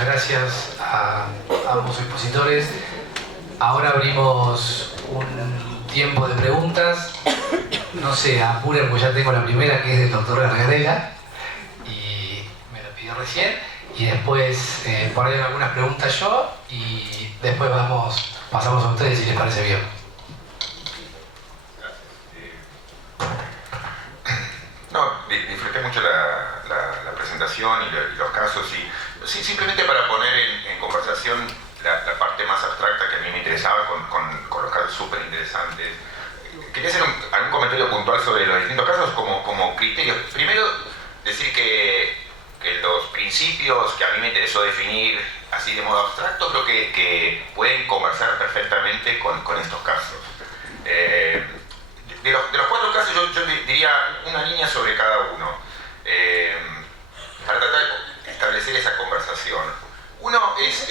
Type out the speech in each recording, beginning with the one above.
muchas gracias a ambos expositores. Ahora abrimos un tiempo de preguntas. No sé, apuren, pues ya tengo la primera, que es del doctor Gargarella, y me lo pidió recién. Y después por ahí algunas preguntas yo, y después pasamos a ustedes si les parece bien. No, disfruté mucho la presentación y los casos, y sí, simplemente para poner en conversación la parte más abstracta que a mí me interesaba con los casos súper interesantes. Quería hacer algún comentario puntual sobre los distintos casos como criterios. Primero, decir que los principios que a mí me interesó definir así de modo abstracto creo que pueden conversar perfectamente con estos casos. De los cuatro casos yo diría una línea sobre cada uno, para tratar de establecer esa conversación. Uno es,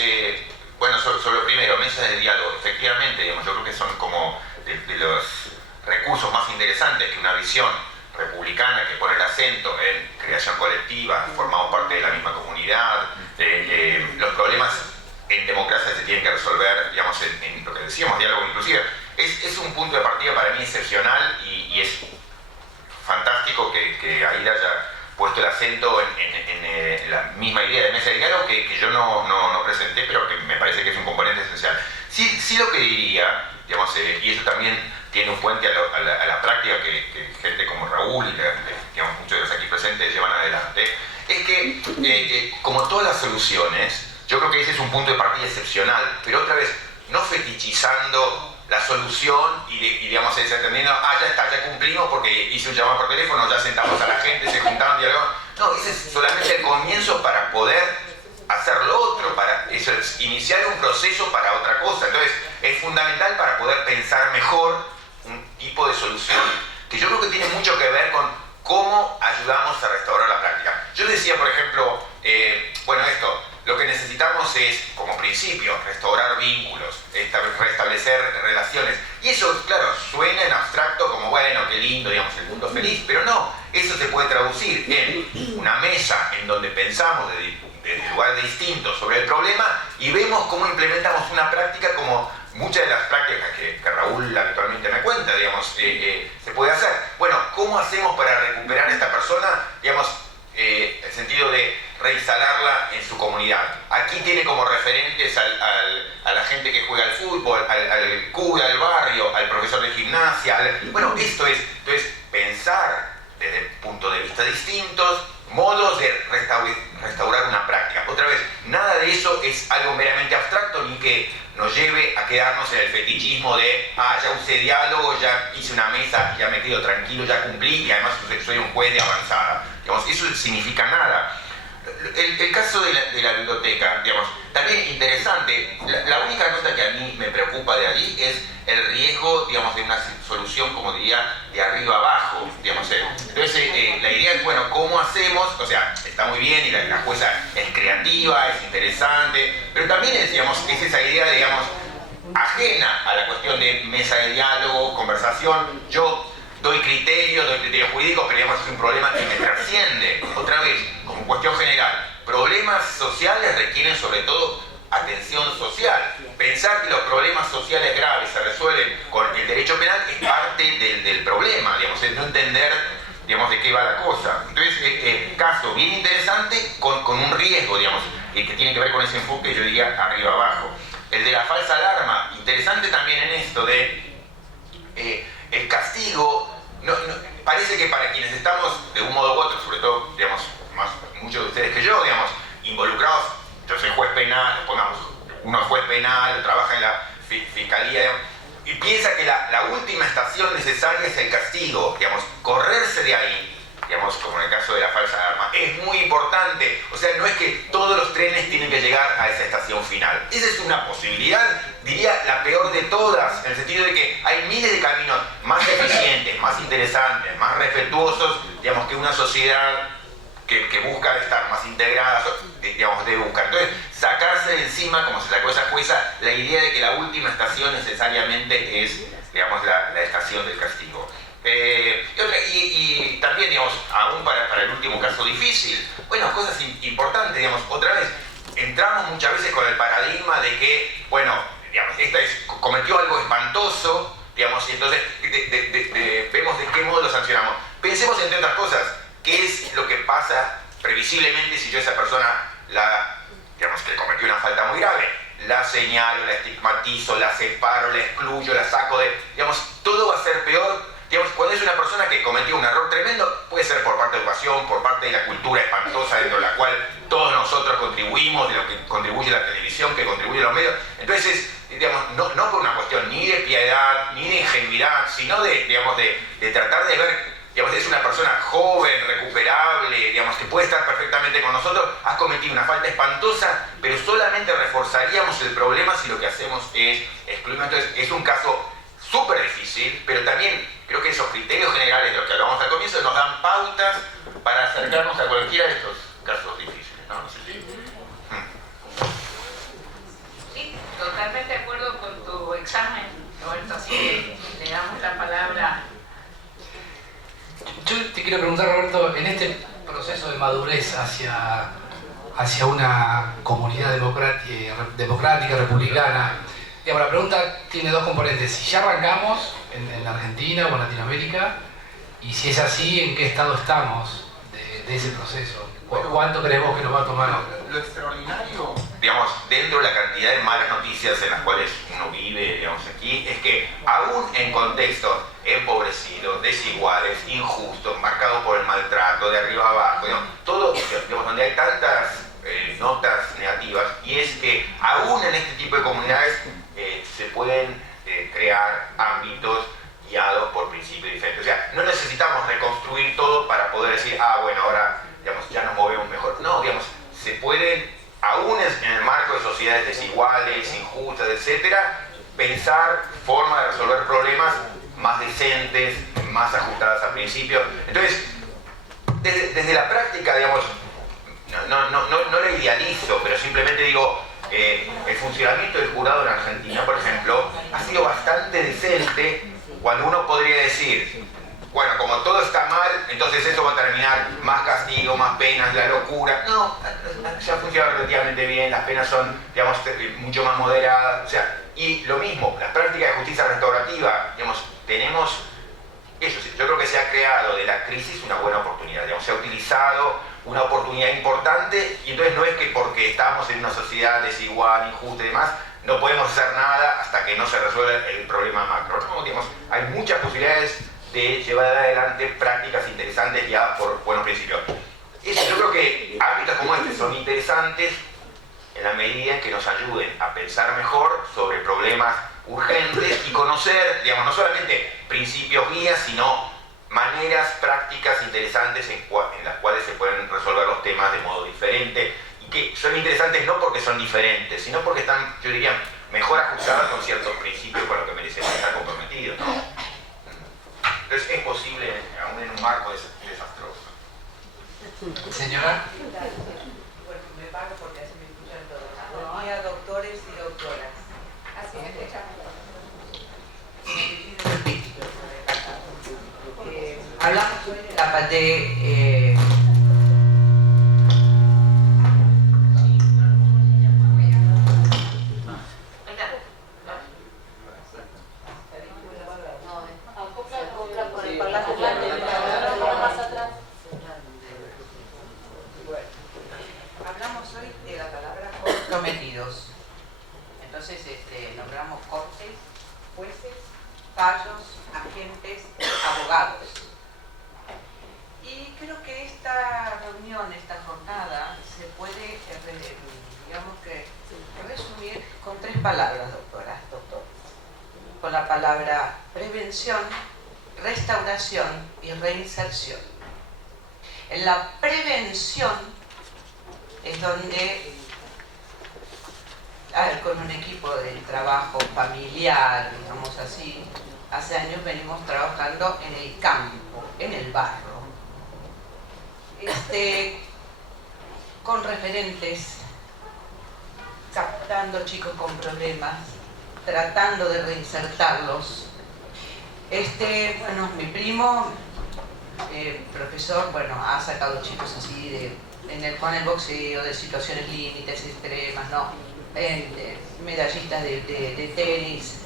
sobre lo primero, mesas de diálogo. Efectivamente, digamos, yo creo que son como de los recursos más interesantes que una visión republicana que pone el acento en creación colectiva, formamos parte de la misma comunidad, los problemas en democracia se tienen que resolver, digamos, en lo que decíamos, diálogo inclusive. Es un punto de partida para mí excepcional y es fantástico que Aida haya puesto el acento en la misma idea de mesa de diálogo que yo no presenté, pero que me parece que es un componente esencial. Sí lo que diría, digamos, y eso también tiene un puente a la práctica que gente como Raúl y digamos, muchos de los aquí presentes llevan adelante, es que como todas las soluciones, yo creo que ese es un punto de partida excepcional, pero otra vez, no fetichizando la solución y digamos, entendiendo, ya está, ya cumplimos porque hice un llamado por teléfono, ya sentamos a la gente, se juntaron, dialogaron. No, ese es solamente el comienzo para poder hacer lo otro, eso es iniciar un proceso para otra cosa. Entonces, es fundamental para poder pensar mejor un tipo de solución que yo creo que tiene mucho que ver con cómo ayudamos a restaurar la práctica. Yo decía, por ejemplo, lo que necesitamos es, como principio, restaurar vínculos, restablecer relaciones. Y eso, claro, suena en abstracto como, bueno, qué lindo, digamos, el mundo feliz, pero no, eso se puede traducir en una mesa en donde pensamos de lugares distintos sobre el problema y vemos cómo implementamos una práctica como muchas de las prácticas que Raúl habitualmente me cuenta, digamos, se puede hacer. Bueno, ¿cómo hacemos para recuperar a esta persona, digamos, el sentido de reinstalarla en su comunidad? Aquí tiene como referentes a la gente que juega al fútbol, al cura del barrio, al profesor de gimnasia. Bueno, esto es, entonces, pensar desde puntos de vista distintos, modos de restaurar una práctica. Otra vez, nada de eso es algo meramente abstracto ni que nos lleve a quedarnos en el fetichismo de ya usé diálogo, ya hice una mesa, ya me quedo tranquilo, ya cumplí y además soy un juez de avanzada. Digamos, eso significa nada. El caso de la biblioteca, digamos, también interesante. La única nota que a mí me preocupa de allí es el riesgo, digamos, de una solución, como diría, de arriba abajo, digamos. Entonces, la idea es, bueno, ¿cómo hacemos? O sea, está muy bien y la jueza es creativa, es interesante, pero también es esa idea, digamos, ajena a la cuestión de mesa de diálogo, conversación. Yo doy criterios jurídicos, pero digamos, es un problema que me trasciende. Otra vez, como cuestión general, problemas sociales requieren sobre todo atención social. Pensar que los problemas sociales graves se resuelven con el derecho penal es parte del problema, digamos, es no entender, digamos, de qué va la cosa. Entonces, caso bien interesante con un riesgo, digamos, que tiene que ver con ese enfoque, yo diría, arriba abajo. El de la falsa alarma, interesante también en esto de el castigo. Parece que para quienes estamos de un modo u otro, sobre todo, digamos, muchos de ustedes que yo, digamos, involucrados, yo soy juez penal, pongamos, uno es juez penal, trabaja en la fiscalía, digamos, y piensa que la última estación necesaria es el castigo, digamos, correrse de ahí, digamos, como en el caso de la falsa alarma, es muy importante. O sea, no es que todos los trenes tienen que llegar a esa estación final. Esa es una posibilidad, diría, la peor de todas, en el sentido de que hay miles de caminos más eficientes, más interesantes, más respetuosos, digamos, que una sociedad que busca estar más integrada, digamos, debe buscar. Entonces, sacarse de encima, como se sacó esa jueza, la idea de que la última estación necesariamente es, digamos, la estación del castigo. Y también, digamos, aún para el último caso difícil, bueno, cosas importantes, digamos, otra vez, en entramos muchas veces con el paradigma de que, bueno, digamos, cometió algo espantoso, digamos, y entonces vemos de qué modo lo sancionamos. Pensemos entre otras cosas, ¿qué es lo que pasa previsiblemente si yo a esa persona digamos, que cometió una falta muy grave? La señalo, la estigmatizo, la separo, la excluyo, la saco digamos, todo va a ser peor. Digamos, cuando es una persona que cometió un error tremendo, puede ser por parte de educación, por parte de la cultura espantosa dentro de la cual todos nosotros contribuimos, de lo que contribuye la televisión, que contribuye los medios. Entonces, digamos, no por una cuestión ni de piedad, ni de ingenuidad, sino digamos, de tratar de ver, digamos, es una persona joven, recuperable, digamos, que puede estar perfectamente con nosotros, has cometido una falta espantosa, pero solamente reforzaríamos el problema si lo que hacemos es excluirlo. Entonces, es un caso súper difícil, pero también creo que esos criterios generales de los que hablamos al comienzo nos dan pautas para acercarnos a cualquiera de estos casos difíciles, ¿no? No sé si... Sí, totalmente de acuerdo con tu examen, Roberto, así que le damos la palabra. Yo te quiero preguntar, Roberto, en este proceso de madurez hacia una comunidad democrática, republicana, digamos, la pregunta tiene dos componentes. Si ya arrancamos en Argentina o en Latinoamérica, y si es así, ¿en qué estado estamos de ese proceso? ¿Cuánto creemos que nos va a tomar? Lo extraordinario, digamos, dentro de la cantidad de malas noticias en las cuales uno vive, digamos, aquí, es que aún en contextos empobrecidos, desiguales, injustos, marcados por el maltrato, de arriba abajo, digamos, todo, digamos, donde hay tantas notas negativas, y es que aún en este tipo de comunidades se pueden crear ámbitos guiados por principios diferentes. O sea, no necesitamos reconstruir todo para poder decir, bueno, ahora, digamos, ya nos movemos mejor. No, digamos, se pueden, aún en el marco de sociedades desiguales, injustas, etcétera, pensar formas de resolver problemas más decentes, más ajustadas a principios. Entonces, desde la práctica, digamos, no la idealizo, pero simplemente digo, el funcionamiento del jurado en Argentina, por ejemplo, ha sido bastante decente, cuando uno podría decir, bueno, como todo está mal, entonces eso va a terminar más castigo, más penas, la locura. No, se ha funcionado relativamente bien, las penas son, digamos, mucho más moderadas, o sea, y lo mismo, las prácticas de justicia restaurativa, digamos, tenemos eso, yo creo que se ha creado de la crisis una buena oportunidad, digamos, se ha utilizado una oportunidad importante, y entonces no es que porque estamos en una sociedad desigual, injusta y demás, no podemos hacer nada hasta que no se resuelva el problema macro. No, digamos, hay muchas posibilidades de llevar adelante prácticas interesantes guiadas por buenos principios. Yo creo que ámbitos como este son interesantes en la medida en que nos ayuden a pensar mejor sobre problemas urgentes y conocer, digamos, no solamente principios guías, sino maneras prácticas interesantes en las cuales se pueden resolver los temas de modo diferente, y que son interesantes no porque son diferentes, sino porque están, yo diría, mejor ajustadas con ciertos principios con los que merecemos estar comprometidos, ¿no? Entonces es posible, aún en un marco desastroso. Señora. Bueno, me paro porque así me escuchan todos. Buen día, doctores y doctoras. Así me escuchamos. Hablamos hoy de la hablamos hoy de la palabra comprometidos. Entonces nombramos cortes, jueces, fallos, agentes, abogados. Y creo que esta reunión, esta jornada, se puede, digamos que, resumir con tres palabras, doctor. Con la palabra prevención, restauración y reinserción. En la prevención es donde, con un equipo de trabajo familiar, digamos así, hace años venimos trabajando en el campo, en el barro, con referentes, captando chicos con problemas, tratando de reinsertarlos. Bueno, mi primo, profesor, bueno, ha sacado chicos así con el boxeo, de situaciones límites extremas, ¿no? Medallistas de tenis,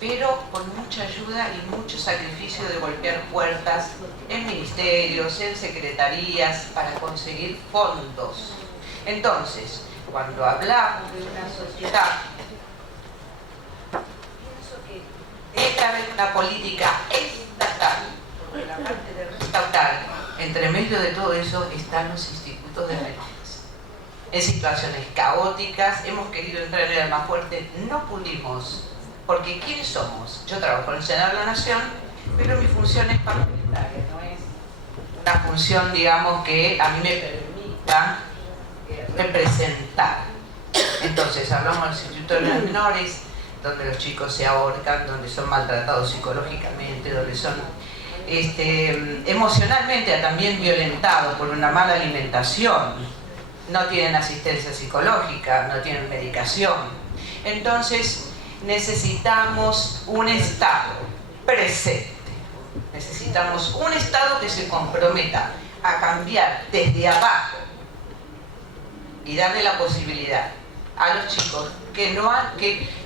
pero con mucha ayuda y mucho sacrificio de golpear puertas en ministerios, en secretarías, para conseguir fondos. Entonces, cuando hablamos de una sociedad, pienso que debe haber una política estatal, porque la parte de estatal, entre medio de todo eso, están los institutos de menores. En situaciones caóticas, hemos querido entrar en el Almafuerte, no pudimos. Porque ¿quiénes somos? Yo trabajo en el Senado de la Nación, pero mi función es parlamentaria, no es una función, digamos, que a mí me permita representar. Entonces, hablamos del Instituto de los Menores, donde los chicos se ahorcan, donde son maltratados psicológicamente, donde son emocionalmente también violentados por una mala alimentación, no tienen asistencia psicológica, no tienen medicación. Entonces, necesitamos un Estado presente, necesitamos un Estado que se comprometa a cambiar desde abajo y darle la posibilidad a los chicos que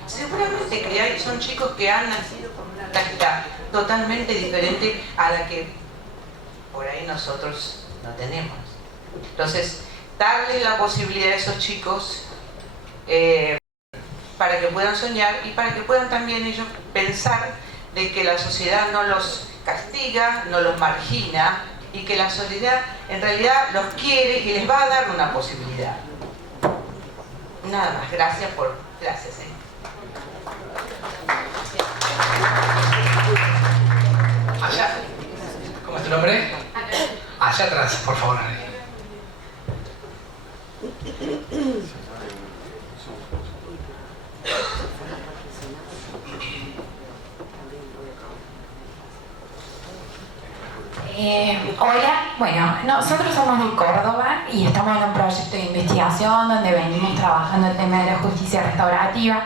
seguramente que son chicos que han nacido con una táctica totalmente diferente a la que por ahí nosotros no tenemos. Entonces, darle la posibilidad a esos chicos para que puedan soñar y para que puedan también ellos pensar de que la sociedad no los castiga, no los margina y que la sociedad en realidad los quiere y les va a dar una posibilidad. Nada más, gracias. Allá, ¿cómo es tu nombre? Allá atrás, por favor, Ana. Hola, bueno, nosotros somos de Córdoba y estamos en un proyecto de investigación donde venimos trabajando el tema de la justicia restaurativa.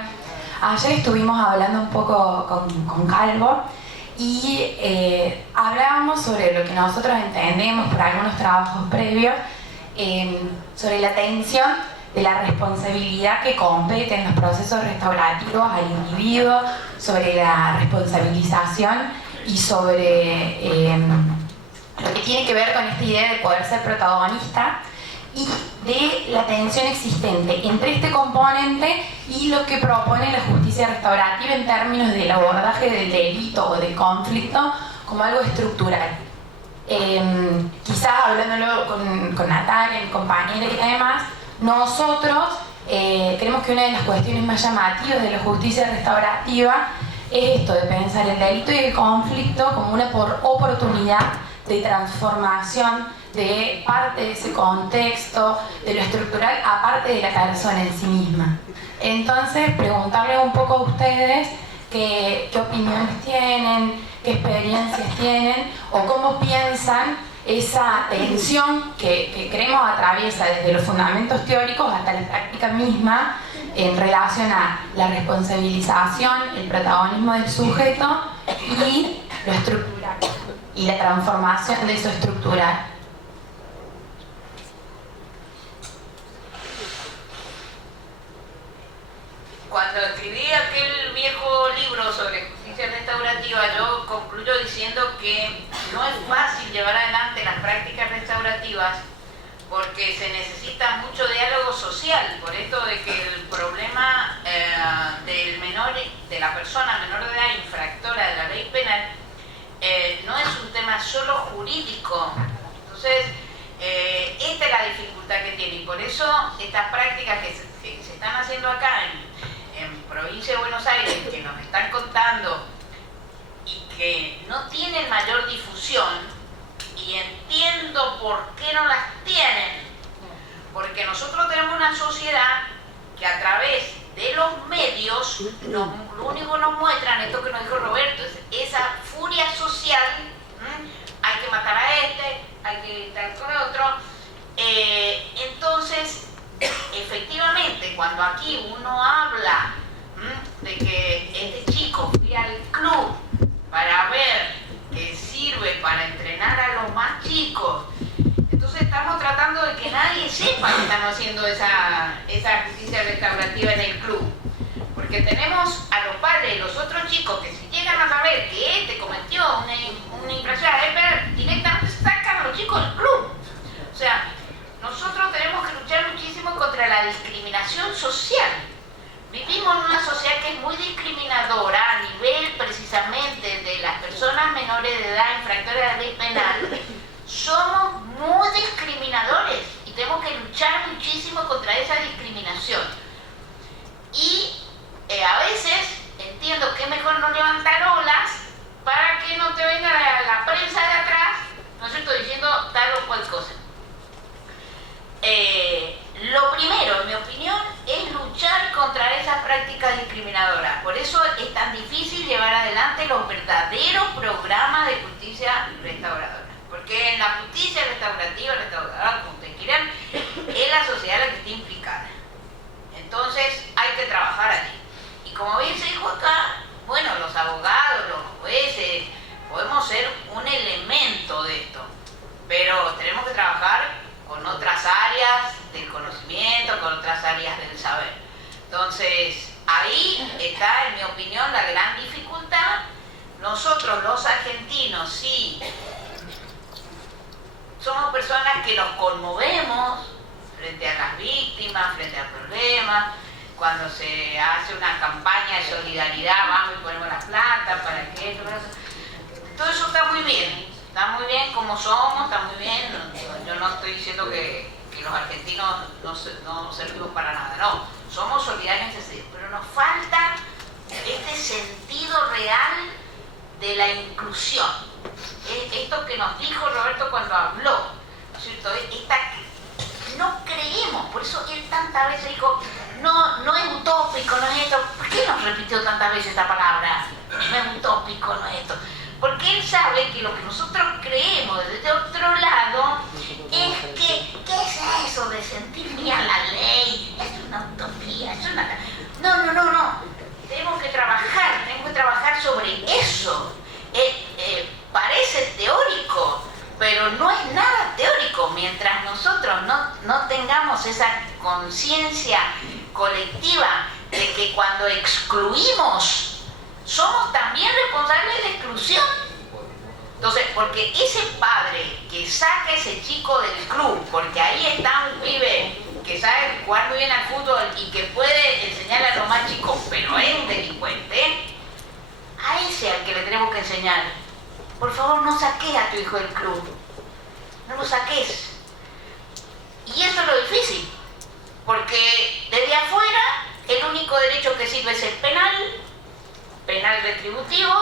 Ayer estuvimos hablando un poco con Calvo y hablábamos sobre lo que nosotros entendemos por algunos trabajos previos, sobre la tensión de la responsabilidad que compete en los procesos restaurativos al individuo, sobre la responsabilización y sobre lo que tiene que ver con esta idea de poder ser protagonista y de la tensión existente entre este componente y lo que propone la justicia restaurativa en términos del abordaje del delito o del conflicto como algo estructural. Quizás hablándolo con Natalia, mi compañera y demás, nosotros creemos que una de las cuestiones más llamativas de la justicia restaurativa es esto de pensar el delito y el conflicto como una oportunidad de transformación de parte de ese contexto, de lo estructural, aparte de la persona en sí misma. Entonces, preguntarle un poco a ustedes qué opiniones tienen, qué experiencias tienen o cómo piensan esa tensión que creemos atraviesa desde los fundamentos teóricos hasta la práctica misma en relación a la responsabilización, el protagonismo del sujeto y lo estructural y la transformación de eso estructural. Cuando escribí aquel viejo libro sobre justicia restaurativa, yo concluyo diciendo que no es fácil llevar adelante las prácticas restaurativas porque se necesita mucho diálogo social, por esto de que el problema del menor, de la persona menor de edad infractora de la ley penal, no es un tema solo jurídico. Entonces, esta es la dificultad que tiene y por eso estas prácticas que se están haciendo acá en provincia de Buenos Aires, que nos están contando y que no tienen mayor difusión, y entiendo por qué no las tienen, porque nosotros tenemos una sociedad que a través de los medios lo único que nos muestran, esto que nos dijo Roberto, es esa furia social, hay que matar a este, hay que estar con el otro. Entonces, efectivamente, cuando aquí uno habla de que este chico fui al club para ver que sirve para entrenar a los más chicos, entonces estamos tratando nadie sepa que estamos haciendo esa justicia restaurativa en el club. Porque tenemos a los padres de los otros chicos que si llegan a saber que este cometió una infracción a la ley penal, directamente sacan a los chicos del club. O sea, nosotros tenemos que luchar muchísimo contra la discriminación social. Vivimos en una sociedad que es muy discriminadora a nivel precisamente de las personas menores de edad infractoras de la ley penal. Somos muy discriminadores y tenemos que luchar muchísimo contra esa discriminación. Y a veces entiendo que es mejor no levantar olas para que no te venga la prensa de atrás, ¿no es cierto?, diciendo tal o cual cosa. Lo primero, en mi opinión, es luchar contra esas prácticas discriminadoras. Por eso es tan difícil llevar adelante los verdaderos programas de justicia restauradora. Porque en la justicia restauradora, como ustedes quieran, es la sociedad la que está implicada. Entonces hay que trabajar allí. Y como bien se dijo acá, bueno, los abogados, los jueces, podemos ser un elemento de esto. Pero tenemos que trabajar con otras áreas del conocimiento, con otras áreas del saber. Entonces, ahí está, en mi opinión, la gran dificultad. Nosotros, los argentinos, sí, somos personas que nos conmovemos frente a las víctimas, frente al problema. Cuando se hace una campaña de solidaridad, vamos y ponemos las plantas para que esto, todo eso está muy bien. Está muy bien como somos, está muy bien. Yo no estoy diciendo que los argentinos no servimos para nada, no. Somos solidarios en ese sentido, pero nos falta este sentido real de la inclusión. Esto que nos dijo Roberto cuando habló, ¿no es cierto? No creemos, por eso él tantas veces dijo, no es utópico, no es esto. ¿Por qué nos repitió tantas veces esta palabra? No es utópico, no es esto. Porque él sabe que lo que nosotros creemos desde otro lado es que, ¿qué es eso de sentir mía la ley? Es una utopía, es una... No. Tenemos que trabajar sobre eso. Parece teórico, pero no es nada teórico. Mientras nosotros no tengamos esa conciencia colectiva de que cuando excluimos, somos también responsables de la exclusión. Entonces, porque ese padre que saca a ese chico del club, porque ahí está un pibe que sabe jugar muy bien al fútbol y que puede enseñarle a los más chicos, pero es un delincuente, a ese al que le tenemos que enseñar, por favor no saques a tu hijo del club, no lo saques. Y eso es lo difícil, porque desde afuera el único derecho que sirve es el penal retributivo,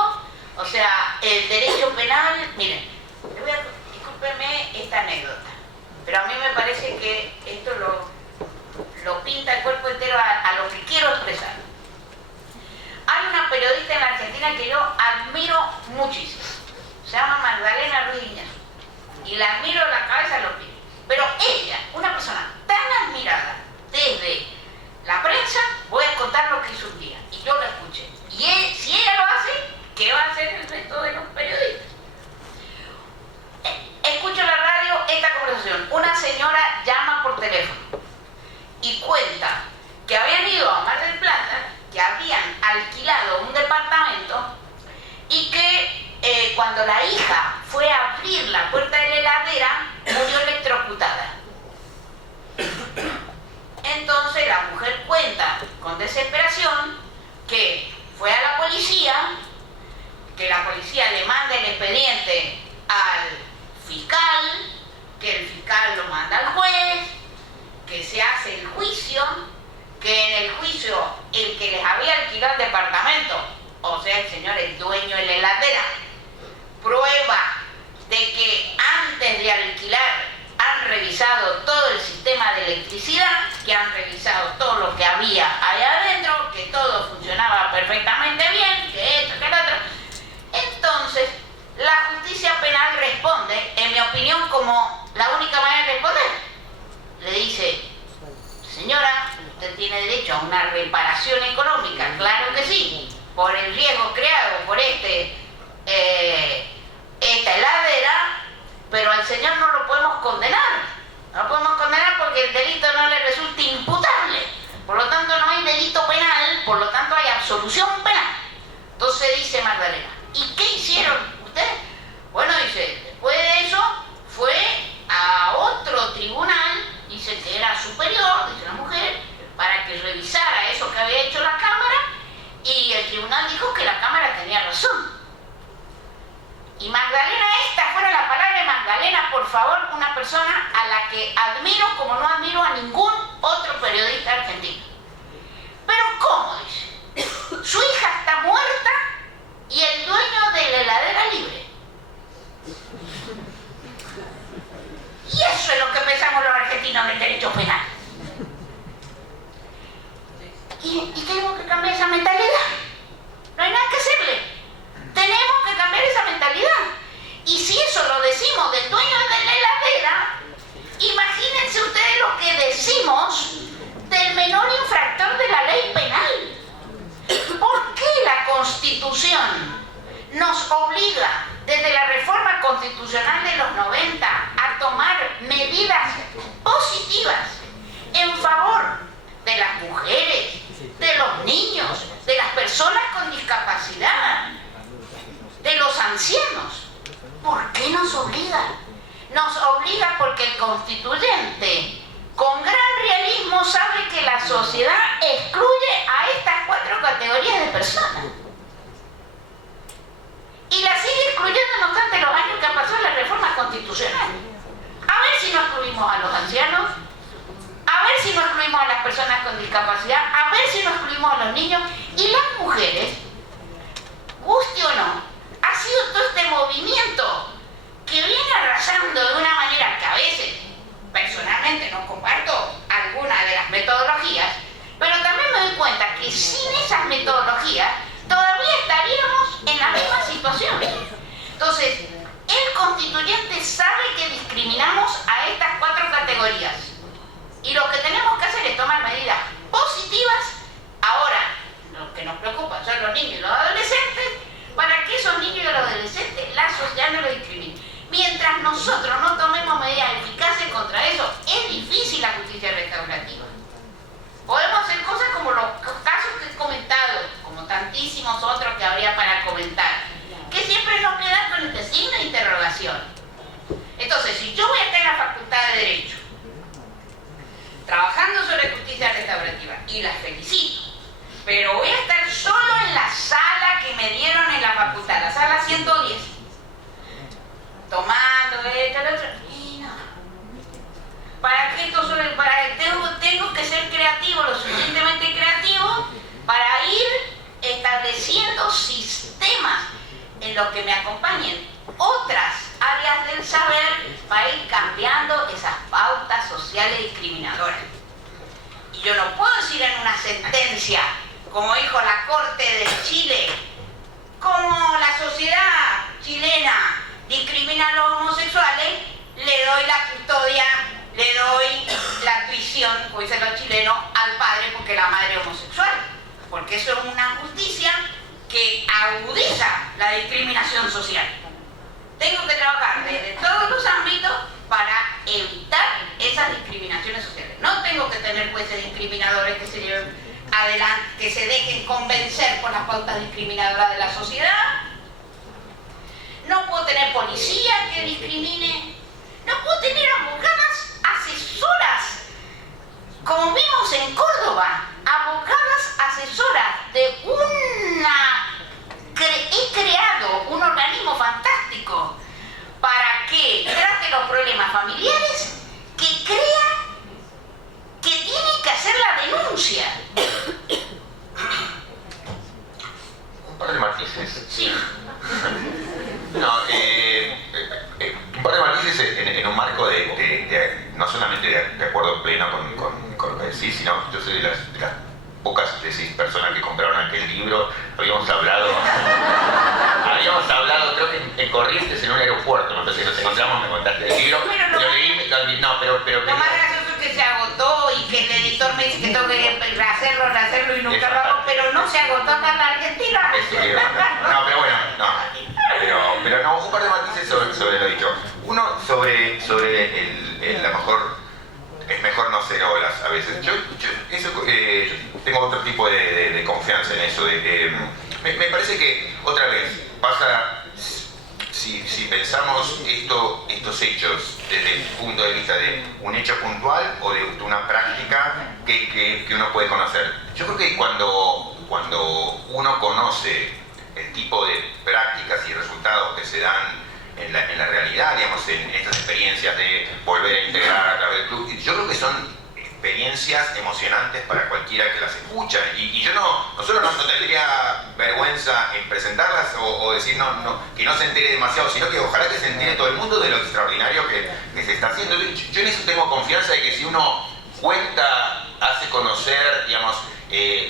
o sea, el derecho penal. Miren, discúlpenme esta anécdota, pero a mí me parece que esto lo pinta el cuerpo entero a lo que quiero expresar. Hay una periodista en la Argentina que yo admiro muchísimo, se llama Magdalena Ruiz Guiñazú, y la admiro de la cabeza a los pies, pero ella, una persona tan admirada desde la prensa, voy a contar lo que hizo un día, y yo la escuché. Y si ella lo hace, ¿qué va a hacer el resto de los periodistas? Escucho en la radio esta conversación. Una señora llama por teléfono y cuenta que habían ido a Mar del Plata, que habían alquilado un departamento y que cuando la hija fue a abrir la puerta de la heladera, murió electrocutada. Entonces la mujer cuenta con desesperación que fue a la policía, que la policía le manda el expediente al fiscal, que el fiscal lo manda al juez, que se hace el juicio, que en el juicio el que les había alquilado el departamento, o sea el señor, el dueño de la heladera, prueba de que antes de alquilar han revisado todo el sistema de electricidad, que han revisado todo lo que había ahí adentro, que todo funcionaba perfectamente bien, que esto, que lo otro. Entonces, la justicia penal responde, en mi opinión, como la única manera de responder. Le dice, señora, usted tiene derecho a una reparación económica, claro que sí, por el riesgo creado por esta heladera, pero al señor no lo podemos condenar, No lo podemos condenar porque el delito no le resulta imputable. Por lo tanto, no hay delito penal, por lo tanto hay absolución penal. Entonces dice Magdalena, ¿y qué hicieron ustedes? Bueno, dice, después de eso fue a otro tribunal, dice que era superior, dice la mujer, para que revisara eso que había hecho la Cámara, y el tribunal dijo que la Cámara tenía razón. Y Magdalena, esta fuera la palabra de Magdalena, por favor, una persona a la que admiro como no admiro a ningún otro periodista argentino. Pero ¿cómo? Dice, su hija está muerta y el dueño de la heladera libre. Y eso es lo que pensamos los argentinos del derecho penal. Y tenemos que cambiar esa mentalidad. No hay nada que hacerle. Tenemos que cambiar esa mentalidad. Y si eso lo decimos del dueño de la heladera, imagínense ustedes lo que decimos del menor infractor de la ley penal. ¿Por qué la Constitución nos obliga desde la reforma constitucional de los 90 a tomar medidas positivas en favor de las mujeres, de los niños, de las personas con discapacidad, de los ancianos? ¿Por qué nos obliga? Nos obliga porque el constituyente, con gran realismo, sabe que la sociedad excluye a estas 4 categorías de personas. Y la sigue excluyendo no obstante los años que han pasado en la reforma constitucional. A ver si no excluimos a los ancianos, a ver si no excluimos a las personas con discapacidad, a ver si no excluimos a los niños. Y las mujeres, guste o no, ha sido todo este movimiento que viene arrasando de una manera que a veces, personalmente, no comparto alguna de las metodologías, pero también me doy cuenta que sin esas metodologías todavía estaríamos en la misma situación. Entonces, el constituyente sabe que discriminamos a estas 4 categorías y lo que tenemos que hacer es tomar medidas positivas. Ahora, lo que nos preocupa son los niños y los adolescentes, para que esos niños y los adolescentes la sociedad no los discrimine. Mientras nosotros no tomemos medidas eficaces contra eso, es difícil la justicia restaurativa. Podemos hacer cosas como los casos que he comentado, como tantísimos otros que habría para comentar, que siempre nos quedan con este signo de interrogación. Entonces, si yo voy a estar en la Facultad de Derecho, trabajando sobre justicia restaurativa, y las felicito, pero voy a estar solo en la sala que me dieron en la facultad, la sala 110, tomando esto, lo otro, y no. ¿Para qué esto solo? Tengo que ser creativo, lo suficientemente creativo, para ir estableciendo sistemas en los que me acompañen otras áreas del saber para ir cambiando esas pautas sociales discriminadoras. Y yo no puedo decir en una sentencia, como dijo la Corte de Chile, como la sociedad chilena discrimina a los homosexuales, le doy la custodia, le doy la tuición, como dicen los chilenos, al padre porque la madre es homosexual. Porque eso es una justicia que agudiza la discriminación social. Tengo que trabajar desde todos los ámbitos para evitar esas discriminaciones sociales. No tengo que tener jueces discriminadores que se lleven adelante, que se dejen convencer por las pautas discriminadoras de la sociedad. No puedo tener policía que discrimine. No puedo tener abogadas asesoras, como vimos en Córdoba, abogadas asesoras de una... He creado un organismo fantástico para que trate los problemas familiares, que crea que tiene que hacer la denuncia. Un par de matices. Sí. No, un par de matices en un marco de no solamente de acuerdo pleno con lo que decís, sino yo soy de las pocas personas que compraron aquel libro. Habíamos hablado creo que en Corrientes, en un aeropuerto, no sé si nos encontramos, me contaste el libro, lo leí, Lo más gracioso es que se agotó y que el editor me dice que tengo que rehacerlo y nunca lo hago, pero no se agotó acá en la Argentina. No, pero bueno, pero no, un par de matices sobre lo dicho. Uno sobre a lo mejor es mejor no ser olas a veces. Yo tengo otro tipo de confianza en eso. Me parece que, otra vez, pasa, si pensamos estos hechos desde el punto de vista de un hecho puntual o de una práctica que uno puede conocer. Yo creo que cuando uno conoce el tipo de prácticas y resultados que se dan en la realidad, digamos, en estas experiencias de volver a integrar a través del club, yo creo que son experiencias emocionantes para cualquiera que las escucha, y yo no solo no tendría vergüenza en presentarlas o decir que no se entere demasiado, sino que ojalá que se entere todo el mundo de lo extraordinario que se está haciendo. Yo en eso tengo confianza de que si uno cuenta, hace conocer, digamos,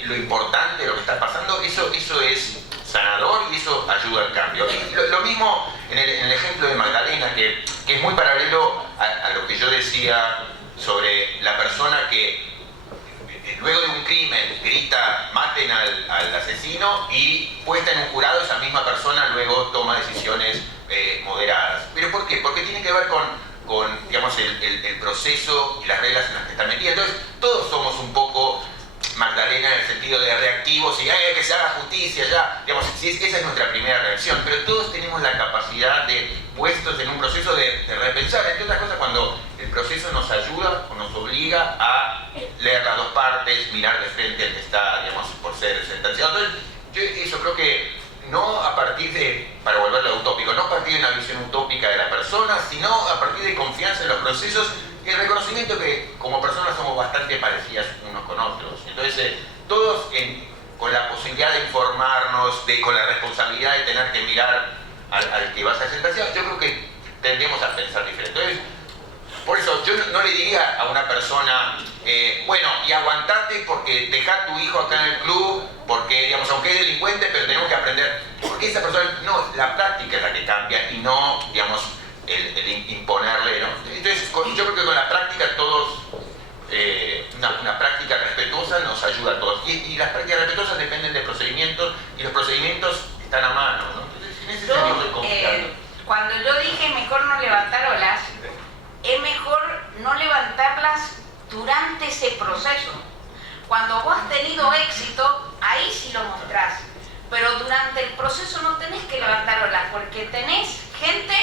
lo importante de lo que está pasando, eso es sanador y eso ayuda al cambio. Y lo mismo en el ejemplo de Magdalena, que es muy paralelo a lo que yo decía sobre la persona que luego de un crimen grita maten al asesino, y puesta en un jurado esa misma persona luego toma decisiones moderadas. ¿Pero por qué? Porque tiene que ver con digamos, el proceso y las reglas en las que está metida. Entonces todos somos un poco Magdalena en el sentido de reactivos y que se haga justicia ya, digamos, esa es nuestra primera reacción, pero todos tenemos la capacidad de, puestos en un proceso de repensar, entre otras cosas, cuando el proceso nos ayuda o nos obliga a leer las dos partes, mirar de frente al que está, digamos, por ser sentenciado. Entonces, yo eso creo que no a partir de, para volverlo utópico, no a partir de una visión utópica de la persona, sino a partir de confianza en los procesos y el reconocimiento que como personas somos bastante parecidas unos con otros. Entonces, todos con la posibilidad de informarnos, con la responsabilidad de tener que mirar al que va a ser sentenciado, yo creo que tendemos a pensar diferente. Entonces, por eso yo no le diría a una persona, bueno, y aguantate porque deja a tu hijo acá en el club, porque, digamos, aunque es delincuente, pero tenemos que aprender, porque esa persona, no, la práctica es la que cambia y no, digamos, el imponerle, ¿no? Entonces, yo creo que con la práctica todos, una práctica respetuosa nos ayuda a todos. Y las prácticas respetuosas dependen de procedimientos, y los procedimientos están a mano, ¿no? Entonces, en ese sentido estoy confiando. Cuando yo dije mejor no levantar olas, es mejor no levantarlas durante ese proceso. Cuando vos has tenido éxito, ahí sí lo mostrás. Pero durante el proceso no tenés que levantar olas, porque tenés gente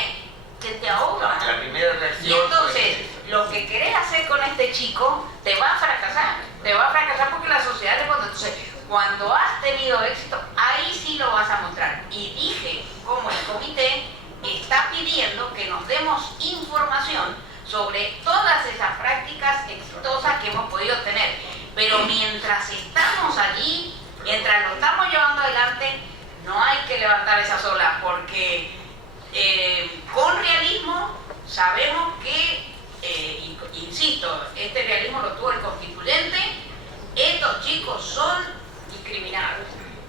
que te ahoga. La primera reacción. Y entonces, lo que querés hacer con este chico te va a fracasar. Te va a fracasar porque la sociedad le pone. Entonces, cuando has tenido éxito, ahí sí lo vas a mostrar. Y dije cómo el comité está pidiendo que nos demos información sobre todas esas prácticas exitosas que hemos podido tener. Pero mientras estamos allí, mientras lo estamos llevando adelante, no hay que levantar esas olas, porque con realismo sabemos que, insisto, este realismo lo tuvo el constituyente, estos chicos son discriminados.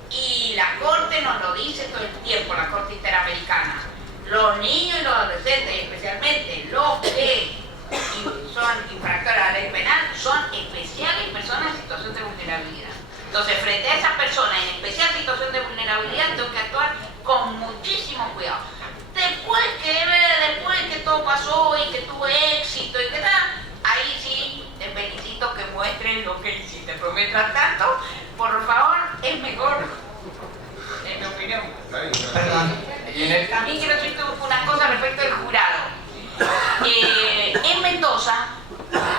Y la Corte nos lo dice todo el tiempo, la Corte Interamericana. Los niños y los adolescentes, especialmente los que son infractores a la ley penal, son especiales personas en situación de vulnerabilidad. Entonces, frente a esas personas en especial situación de vulnerabilidad, tengo que actuar con muchísimo cuidado. Después que todo pasó y que tuve éxito y que tal, ahí sí te felicito que muestres lo que hiciste. Pero mientras tanto, por favor, es mejor, en mi opinión. Perdón. También quiero decirte una cosa respecto del jurado. En Mendoza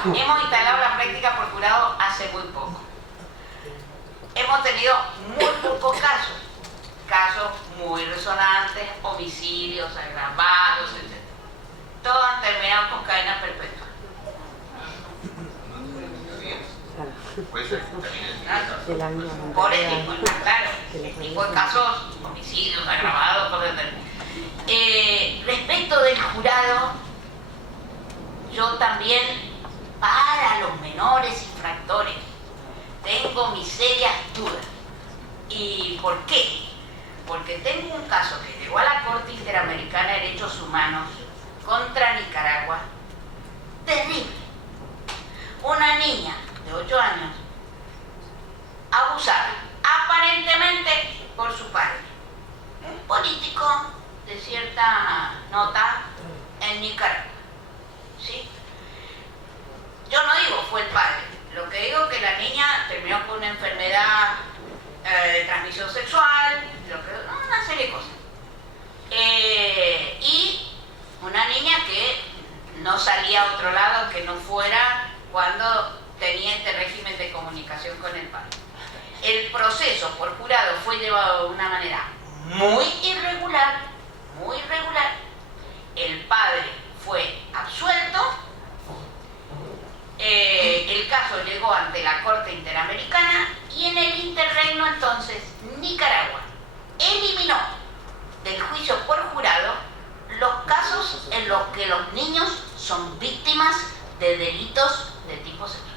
hemos instalado la práctica por jurado hace muy poco. Hemos tenido muy pocos casos muy resonantes, homicidios agravados, etc. Todos han terminado con cadena perpetua. Por el tipo, claro, el tipo de casos, homicidios agravados, cosas de... respecto del jurado, yo también, para los menores infractores, tengo mis serias dudas. ¿Y por qué? Porque tengo un caso que llegó a la Corte Interamericana de Derechos Humanos contra Nicaragua, terrible. Una niña de 8 años, abusada, aparentemente por su padre, un político de cierta nota en Nicaragua, ¿sí? Yo no no salía a otro lado que no fuera cuando tenía este régimen de comunicación con el padre. El proceso por jurado fue llevado de una manera muy irregular, muy irregular. El padre fue absuelto. El caso llegó ante la Corte Interamericana y en el interregno entonces Nicaragua eliminó del juicio por jurado los casos en los que los niños son víctimas de delitos de tipo sexual.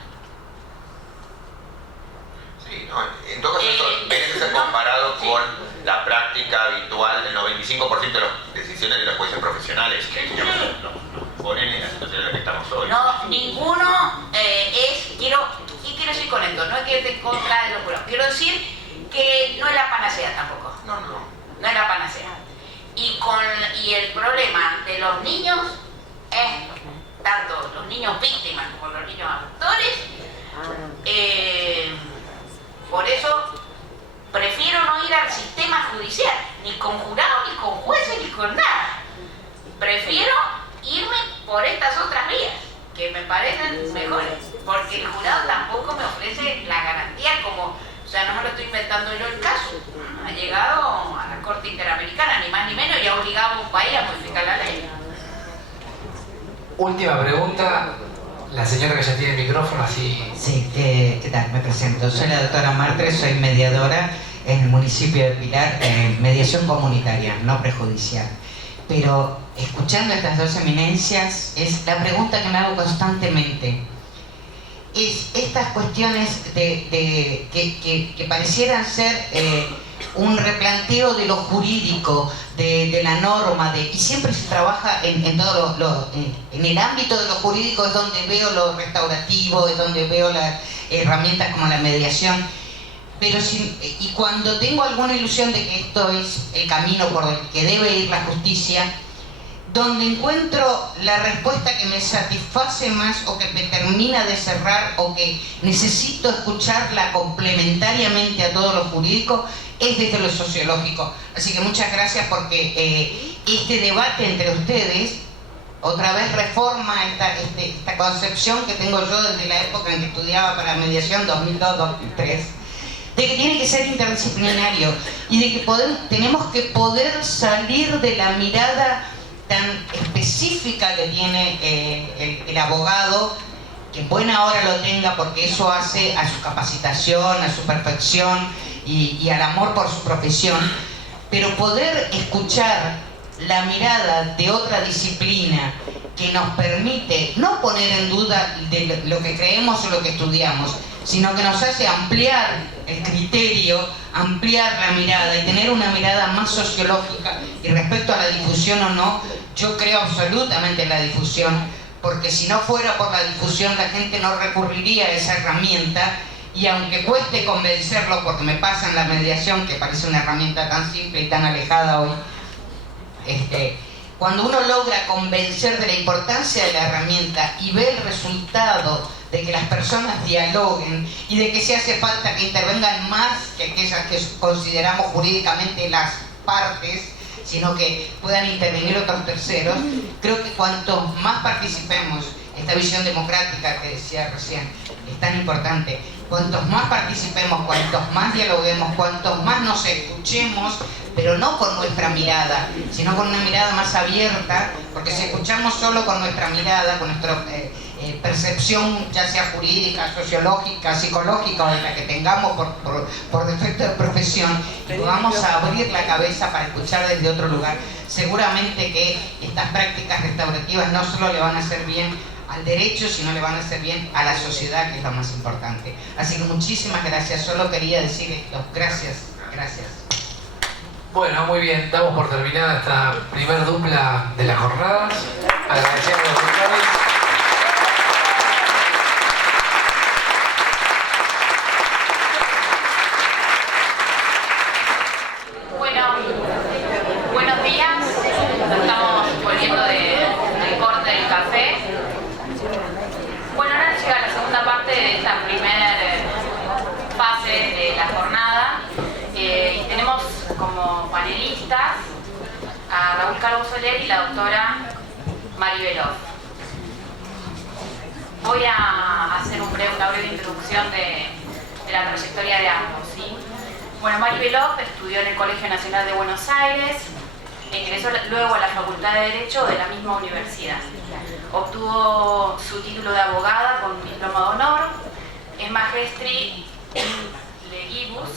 Sí, no, en todo caso esto merece ser comparado con la práctica habitual del 95% de las decisiones de los jueces profesionales que digamos, nos ponen en la situación en la que estamos hoy. No, ninguno quiero decir con esto, no es que esté en contra de los jurados, quiero decir que no es la panacea tampoco. No es la panacea. Y el problema de los niños es tanto los niños víctimas como los niños abductores. Por eso prefiero no ir al sistema judicial, ni con jurados, ni con jueces, ni con nada. Prefiero irme por estas otras vías, que me parecen mejores, porque el jurado tampoco me ofrece la garantía como, o sea, no me lo estoy inventando yo el caso. Ha llegado a la Corte Interamericana, ni más ni menos, y ha obligado a un país a modificar la ley. Última pregunta, la señora que ya tiene el micrófono, así... Sí, ¿qué tal? Me presento. Soy la doctora Martres, soy mediadora en el municipio de Pilar, mediación comunitaria, no prejudicial. Pero escuchando estas dos eminencias, es la pregunta que me hago constantemente. Es estas cuestiones que parecieran ser un replanteo de lo jurídico, de la norma, y siempre se trabaja en el ámbito de lo jurídico, es donde veo lo restaurativo, es donde veo las herramientas como la mediación. Pero y cuando tengo alguna ilusión de que esto es el camino por el que debe ir la justicia, donde encuentro la respuesta que me satisface más o que me termina de cerrar o que necesito escucharla complementariamente a todo lo jurídico, es desde lo sociológico. Así que muchas gracias porque este debate entre ustedes otra vez reforma esta concepción que tengo yo desde la época en que estudiaba para mediación 2002-2003, de que tiene que ser interdisciplinario y de que tenemos que poder salir de la mirada tan específica que tiene el abogado, que en buena hora lo tenga porque eso hace a su capacitación, a su perfección y al amor por su profesión, pero poder escuchar la mirada de otra disciplina que nos permite no poner en duda de lo que creemos o lo que estudiamos, sino que nos hace ampliar el criterio, ampliar la mirada y tener una mirada más sociológica. Y respecto a la difusión o no, yo creo absolutamente en la difusión, porque si no fuera por la difusión la gente no recurriría a esa herramienta, y aunque cueste convencerlo, porque me pasa en la mediación que parece una herramienta tan simple y tan alejada hoy, cuando uno logra convencer de la importancia de la herramienta y ve el resultado de que las personas dialoguen y de que si hace falta que intervengan más que aquellas que consideramos jurídicamente las partes, sino que puedan intervenir otros terceros, creo que cuantos más participemos, esta visión democrática que decía recién es tan importante, cuantos más participemos, cuantos más dialoguemos, cuantos más nos escuchemos, pero no con nuestra mirada, sino con una mirada más abierta, porque si escuchamos solo con nuestra mirada, con nuestra percepción, ya sea jurídica, sociológica, psicológica o de la que tengamos por defecto de profesión, y vamos a abrir la cabeza para escuchar desde otro lugar, seguramente que estas prácticas restaurativas no solo le van a hacer bien al derecho, sino le van a hacer bien a la sociedad, que es lo más importante. Así que muchísimas gracias, solo quería decir esto. Gracias. Bueno, muy bien, damos por terminada esta primer dupla de las jornadas. Agradecemos a los doctores. Bueno, buenos días. Estamos volviendo del corte del café. Bueno, ahora llega la segunda parte de esta primera fase de la jornada. Y tenemos como panelistas a Raúl Calvo Soler y la doctora Mari Veloz. Voy a hacer una breve introducción de la trayectoria de ambos, ¿sí? Bueno, Mari Beloff estudió en el Colegio Nacional de Buenos Aires e ingresó luego a la Facultad de Derecho de la misma universidad. Obtuvo su título de abogada con un diploma de honor, es magistri in legibus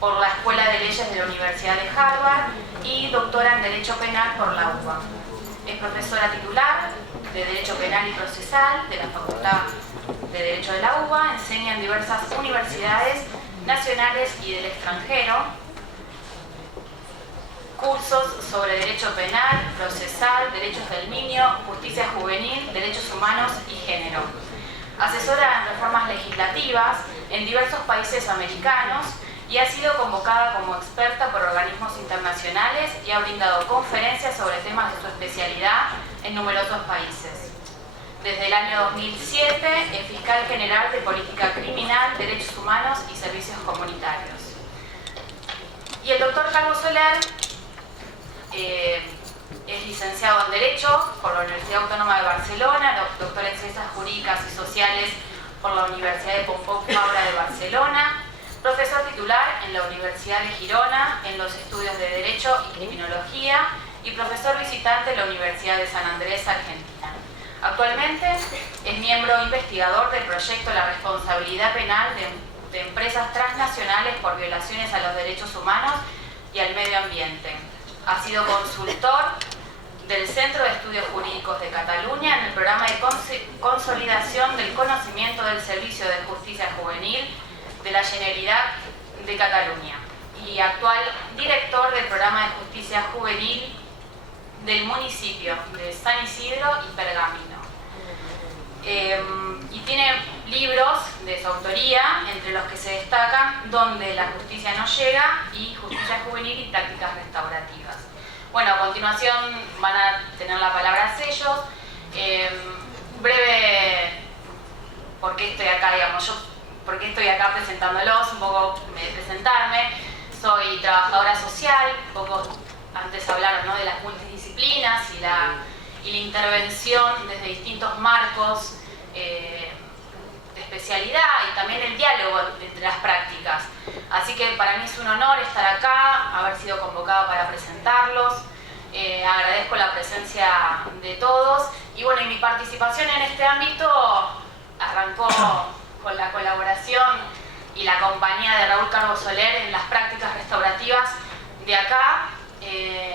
por la Escuela de Leyes de la Universidad de Harvard y doctora en Derecho Penal por la UBA. Es profesora titular de Derecho Penal y Procesal de la Facultad de Derecho de la UBA, enseña en diversas universidades nacionales y del extranjero cursos sobre Derecho Penal, Procesal, Derechos del Niño, Justicia Juvenil, Derechos Humanos y Género. Asesora en reformas legislativas en diversos países americanos y ha sido convocada como experta por organismos internacionales y ha brindado conferencias sobre temas de su especialidad en numerosos países. Desde el año 2007 es fiscal general de Política Criminal, Derechos Humanos y Servicios Comunitarios. Y el doctor Calvo Soler es licenciado en Derecho por la Universidad Autónoma de Barcelona, doctor en Ciencias Jurídicas y Sociales por la Universidad de Pompeu Fabra de Barcelona, profesor titular en la Universidad de Girona en los estudios de Derecho y Criminología y profesor visitante en la Universidad de San Andrés, Argentina. Actualmente es miembro investigador del proyecto La Responsabilidad Penal de Empresas Transnacionales por Violaciones a los Derechos Humanos y al Medio Ambiente. Ha sido consultor del Centro de Estudios Jurídicos de Cataluña en el programa de consolidación del conocimiento del Servicio de Justicia Juvenil de la Generalitat de Cataluña y actual director del programa de Justicia Juvenil del municipio de San Isidro y Pergamino. Y tiene libros de su autoría, entre los que se destacan Donde la justicia no llega y Justicia Juvenil y prácticas restaurativas. Bueno, a continuación van a tener la palabra ellos. Breve, ¿por qué estoy acá? Digamos, ¿por qué estoy acá presentándolos? Un poco de presentarme. Soy trabajadora social, un poco antes hablaron, ¿no?, de las multidisciplinas y la intervención desde distintos marcos de especialidad y también el diálogo entre las prácticas. Así que para mí es un honor estar acá, haber sido convocada para presentarlos. Agradezco la presencia de todos y bueno, y mi participación en este ámbito arrancó con la colaboración y la compañía de Raúl Calvo Soler en las prácticas restaurativas de acá.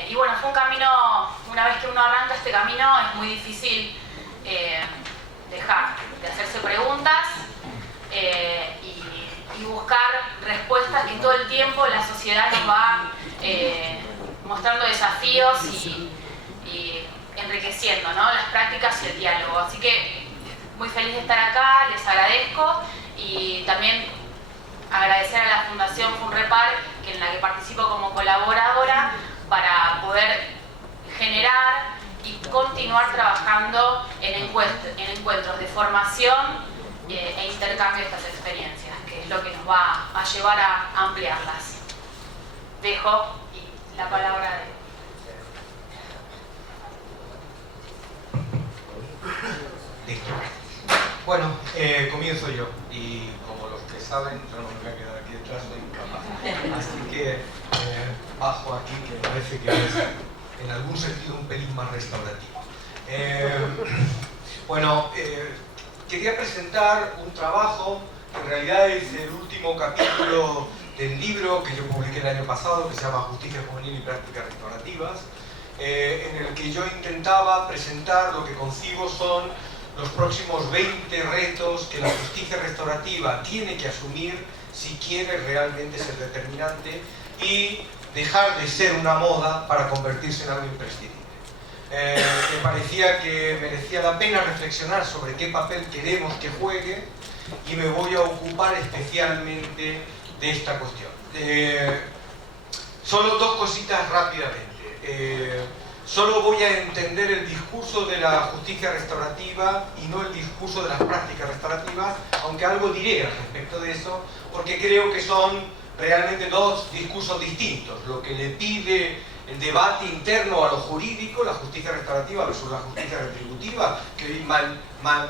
Y bueno, fue un camino, una vez que uno arranca este camino es muy difícil dejar de hacerse preguntas y buscar respuestas que todo el tiempo la sociedad nos va mostrando desafíos y enriqueciendo, ¿no?, las prácticas y el diálogo. Así que muy feliz de estar acá, les agradezco y también agradecer a la Fundación Funrepar, en la que participo como colaboradora, para poder generar y continuar trabajando en encuentros de formación e intercambio de estas experiencias, que es lo que nos va a llevar a ampliarlas. Dejo la palabra de... Listo. Bueno, comienzo yo y como los que saben, yo no me voy a quedar aquí detrás, soy incapaz. Así que bajo aquí, que me parece que es en algún sentido un pelín más restaurativo. Quería presentar un trabajo que en realidad es el último capítulo del libro que yo publiqué el año pasado, que se llama Justicia Juvenil y Prácticas Restaurativas, en el que yo intentaba presentar lo que concibo son los próximos 20 retos que la justicia restaurativa tiene que asumir si quiere realmente ser determinante y dejar de ser una moda para convertirse en algo imprescindible. Me parecía que merecía la pena reflexionar sobre qué papel queremos que juegue y me voy a ocupar especialmente de esta cuestión. Solo dos cositas rápidamente. Solo voy a entender el discurso de la justicia restaurativa y no el discurso de las prácticas restaurativas, aunque algo diré al respecto de eso, porque creo que son realmente dos discursos distintos. Lo que le pide el debate interno a lo jurídico, la justicia restaurativa versus la justicia retributiva, que hoy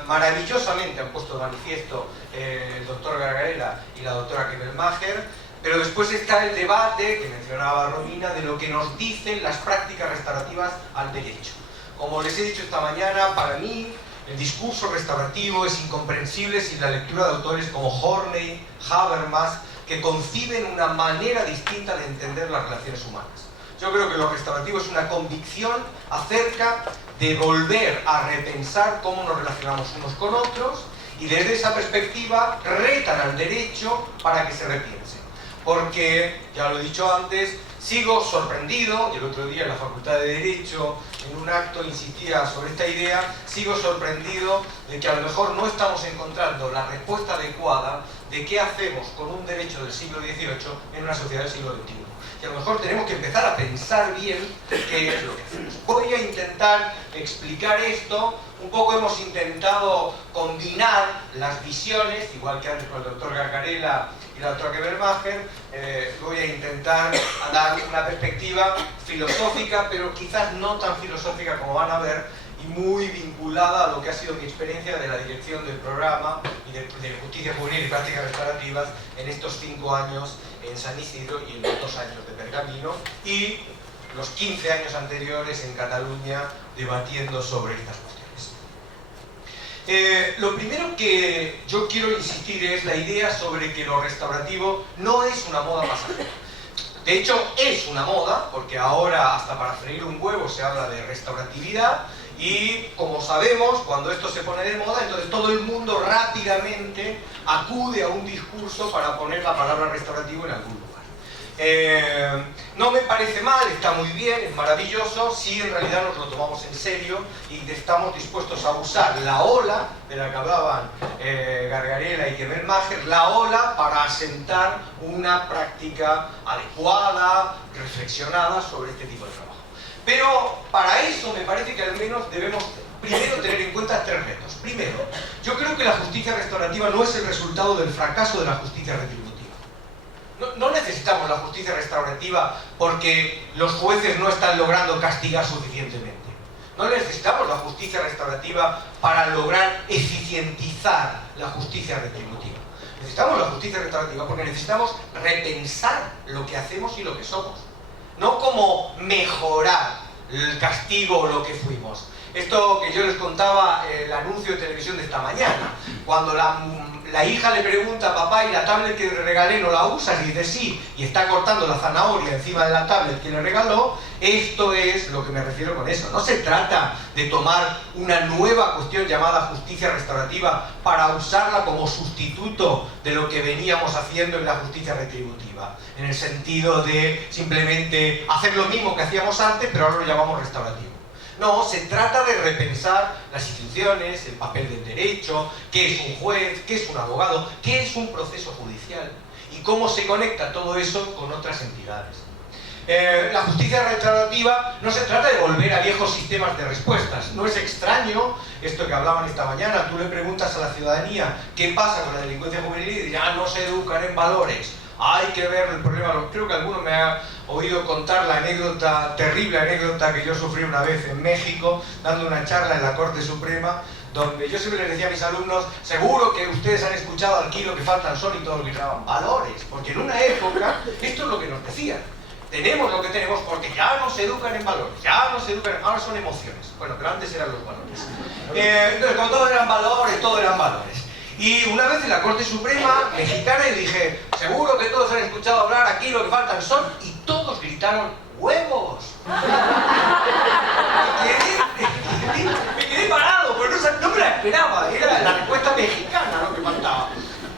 maravillosamente han puesto de manifiesto el doctor Gargarella y la doctora Kebelmacher. Pero después está el debate, que mencionaba Romina, de lo que nos dicen las prácticas restaurativas al derecho. Como les he dicho esta mañana, para mí el discurso restaurativo es incomprensible sin la lectura de autores como Horney, Habermas, que conciben una manera distinta de entender las relaciones humanas. Yo creo que lo restaurativo es una convicción acerca de volver a repensar cómo nos relacionamos unos con otros, y desde esa perspectiva retan al derecho para que se repiense. Porque, ya lo he dicho antes, sigo sorprendido, y el otro día en la Facultad de Derecho, en un acto insistía sobre esta idea, sigo sorprendido de que a lo mejor no estamos encontrando la respuesta adecuada de qué hacemos con un derecho del siglo XVIII en una sociedad del siglo XXI. Y a lo mejor tenemos que empezar a pensar bien qué es lo que hacemos. Voy a intentar explicar esto. Un poco hemos intentado combinar las visiones, igual que antes con el doctor Gargarella y la doctora Kebelmacher. Voy a intentar dar una perspectiva filosófica, pero quizás no tan filosófica como van a ver, y muy vinculada a lo que ha sido mi experiencia de la dirección del programa y de Justicia Juvenil y Prácticas Restaurativas en estos 5 años en San Isidro y en los 2 años de Pergamino, y los 15 años anteriores en Cataluña debatiendo sobre estas cuestiones. Lo primero que yo quiero insistir es la idea sobre que lo restaurativo no es una moda pasajera. De hecho, es una moda, porque ahora hasta para freír un huevo se habla de restauratividad, y como sabemos, cuando esto se pone de moda, entonces todo el mundo rápidamente acude a un discurso para poner la palabra restaurativo en algún lugar. No me parece mal, está muy bien, es maravilloso, si en realidad nos lo tomamos en serio y estamos dispuestos a usar la ola de la que hablaban Gargarella y Kebelmacher, la ola para asentar una práctica adecuada, reflexionada sobre este tipo de trabajo. Pero para eso me parece que al menos debemos primero tener en cuenta 3 retos. Primero, yo creo que la justicia restaurativa no es el resultado del fracaso de la justicia retributiva. No necesitamos la justicia restaurativa porque los jueces no están logrando castigar suficientemente. No necesitamos la justicia restaurativa para lograr eficientizar la justicia retributiva. Necesitamos la justicia restaurativa porque necesitamos repensar lo que hacemos y lo que somos. No como mejorar el castigo o lo que fuimos. Esto que yo les contaba, el anuncio de televisión de esta mañana, cuando la hija le pregunta a papá, ¿y la tablet que le regalé no la usas? Y dice sí, y está cortando la zanahoria encima de la tablet que le regaló. Esto es lo que me refiero con eso. No se trata de tomar una nueva cuestión llamada justicia restaurativa para usarla como sustituto de lo que veníamos haciendo en la justicia retributiva, en el sentido de simplemente hacer lo mismo que hacíamos antes, pero ahora lo llamamos restaurativo. No, se trata de repensar las instituciones, el papel del derecho, qué es un juez, qué es un abogado, qué es un proceso judicial y cómo se conecta todo eso con otras entidades. La justicia restaurativa no se trata de volver a viejos sistemas de respuestas. No es extraño esto que hablaban esta mañana. Tú le preguntas a la ciudadanía qué pasa con la delincuencia juvenil y dirán, no se educan en valores. Hay que ver el problema. Creo que alguno me ha oído contar la anécdota, terrible anécdota que yo sufrí una vez en México, dando una charla en la Corte Suprema, donde yo siempre les decía a mis alumnos, seguro que ustedes han escuchado aquí lo que faltan son y todo lo que llamaban valores, porque en una época esto es lo que nos decían. Tenemos lo que tenemos porque ya no se educan en valores, ya no se educan, ahora son emociones. Bueno, pero antes eran los valores. Entonces, como todos eran valores, todo eran valores. Y una vez en la Corte Suprema mexicana y dije, seguro que todos han escuchado hablar aquí, lo que faltan son, y todos gritaron, ¡huevos! Me quedé parado, pero no me la esperaba, era la respuesta mexicana lo que faltaba.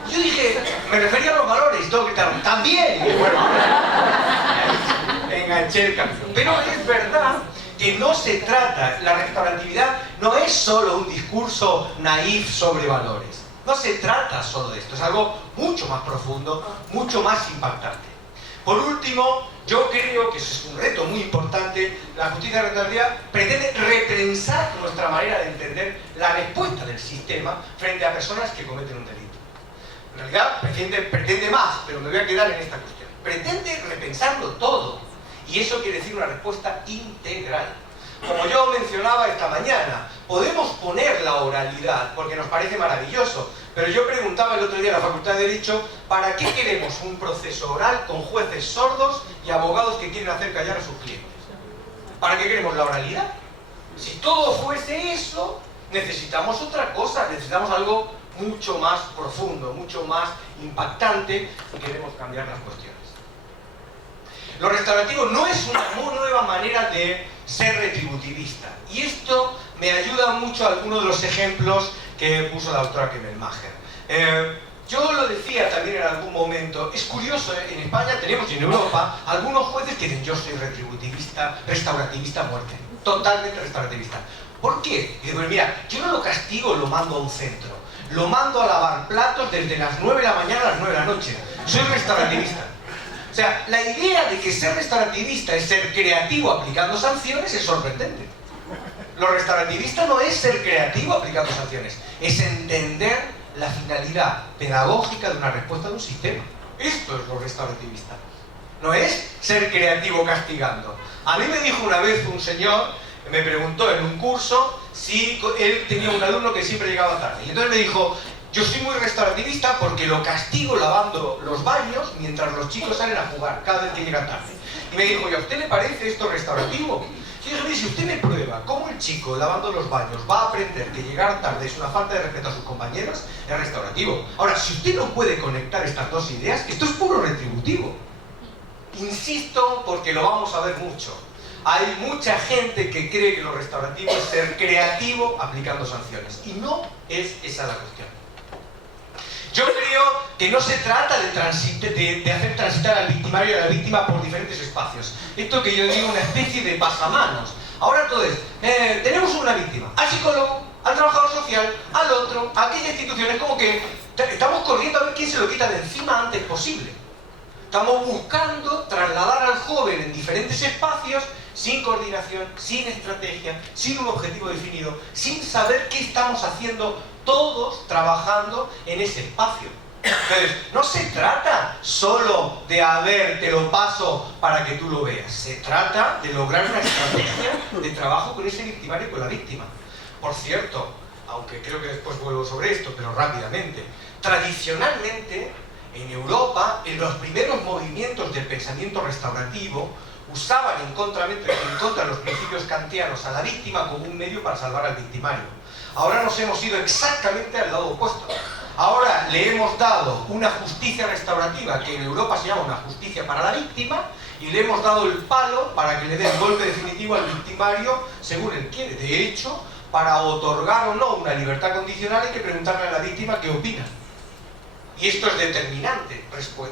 Yo dije, me refería a los valores, y todos gritaron, ¡también! Y bueno, enganché el camino. Pero es verdad que no se trata, la restauratividad no es solo un discurso naif sobre valores. No se trata solo de esto, es algo mucho más profundo, mucho más impactante. Por último, yo creo que eso es un reto muy importante. La justicia restaurativa pretende repensar nuestra manera de entender la respuesta del sistema frente a personas que cometen un delito. En realidad pretende más, pero me voy a quedar en esta cuestión. Pretende repensarlo todo. Y eso quiere decir una respuesta integral. Como yo mencionaba esta mañana, podemos poner la oralidad porque nos parece maravilloso, pero yo preguntaba el otro día en la Facultad de Derecho, ¿para qué queremos un proceso oral con jueces sordos y abogados que quieren hacer callar a sus clientes? ¿Para qué queremos la oralidad? Si todo fuese eso, necesitamos otra cosa, necesitamos algo mucho más profundo, mucho más impactante y queremos cambiar las cuestiones. Lo restaurativo no es una nueva manera de ser retributivista. Y esto me ayuda mucho a algunos de los ejemplos que puso la doctora Kemmelmacher. Yo lo decía también en algún momento, es curioso, en España tenemos y en Europa algunos jueces que dicen yo soy retributivista, restaurativista a muerte, totalmente restaurativista. ¿Por qué? Y digo, pues mira, yo no lo castigo, lo mando a un centro, lo mando a lavar platos desde las 9 de la mañana a las 9 de la noche, soy restaurativista. O sea, la idea de que ser restaurativista es ser creativo aplicando sanciones es sorprendente. Lo restaurativista no es ser creativo aplicando sanciones, es entender la finalidad pedagógica de una respuesta de un sistema. Esto es lo restaurativista. No es ser creativo castigando. A mí me dijo una vez un señor, me preguntó en un curso si él tenía un alumno que siempre llegaba tarde. Y entonces me dijo, yo soy muy restaurativista porque lo castigo lavando los baños mientras los chicos salen a jugar cada vez que llega tarde. Y me dijo, ¿y a usted le parece esto restaurativo? Y yo dije, si usted me prueba cómo el chico lavando los baños va a aprender que llegar tarde es una falta de respeto a sus compañeros, es restaurativo. Ahora, si usted no puede conectar estas dos ideas, esto es puro retributivo. Insisto porque lo vamos a ver mucho. Hay mucha gente que cree que lo restaurativo es ser creativo aplicando sanciones. Y no es esa la cuestión. Yo creo que no se trata de hacer transitar al victimario y a la víctima por diferentes espacios. Esto que yo digo, una especie de pasamanos. Ahora todo es, tenemos una víctima, al psicólogo, al trabajador social, al otro, a aquella institución. Es como que estamos corriendo a ver quién se lo quita de encima antes posible. Estamos buscando trasladar al joven en diferentes espacios sin coordinación, sin estrategia, sin un objetivo definido, sin saber qué estamos haciendo todos trabajando en ese espacio. Entonces, no se trata solo de a ver, te lo paso para que tú lo veas. Se trata de lograr una estrategia de trabajo con ese victimario y con la víctima. Por cierto, aunque creo que después vuelvo sobre esto, pero rápidamente, tradicionalmente en Europa, en los primeros movimientos del pensamiento restaurativo, usaban en contra de los principios kantianos a la víctima como un medio para salvar al victimario. Ahora nos hemos ido exactamente al lado opuesto. Ahora le hemos dado una justicia restaurativa que en Europa se llama una justicia para la víctima y le hemos dado el palo para que le dé el golpe definitivo al victimario según él quiere. De hecho, para otorgar o no una libertad condicional hay que preguntarle a la víctima qué opina. Y esto es determinante después.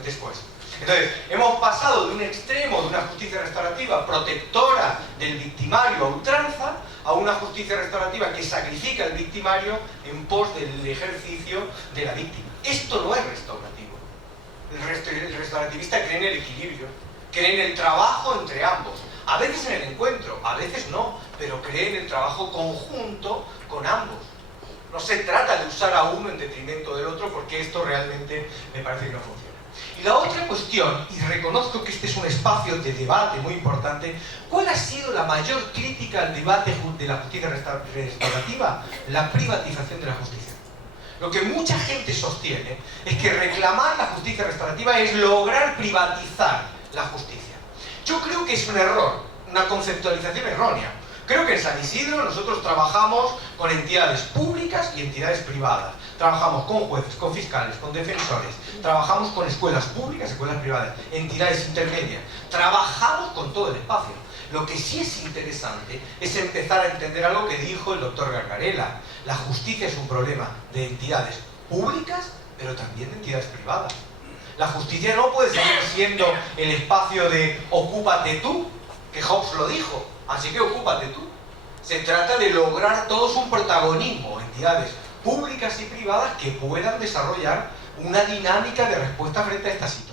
Entonces, hemos pasado de un extremo de una justicia restaurativa protectora del victimario a ultranza a una justicia restaurativa que sacrifica al victimario en pos del ejercicio de la víctima. Esto no es restaurativo. El restaurativista cree en el equilibrio, cree en el trabajo entre ambos. A veces en el encuentro, a veces no, pero cree en el trabajo conjunto con ambos. No se trata de usar a uno en detrimento del otro porque esto realmente me parece que no funciona. Y la otra cuestión, y reconozco que este es un espacio de debate muy importante, ¿cuál ha sido la mayor crítica al debate de la justicia restaurativa? La privatización de la justicia. Lo que mucha gente sostiene es que reclamar la justicia restaurativa es lograr privatizar la justicia. Yo creo que es un error, una conceptualización errónea. Creo que en San Isidro nosotros trabajamos con entidades públicas y entidades privadas. Trabajamos con jueces, con fiscales, con defensores. Trabajamos con escuelas públicas, escuelas privadas, entidades intermedias. Trabajamos con todo el espacio. Lo que sí es interesante es empezar a entender algo que dijo el doctor Gargarella. La justicia es un problema de entidades públicas, pero también de entidades privadas. La justicia no puede seguir siendo el espacio de ocúpate tú, que Hobbes lo dijo. Así que ocúpate tú. Se trata de lograr todos un protagonismo, entidades públicas y privadas que puedan desarrollar una dinámica de respuesta frente a esta situación.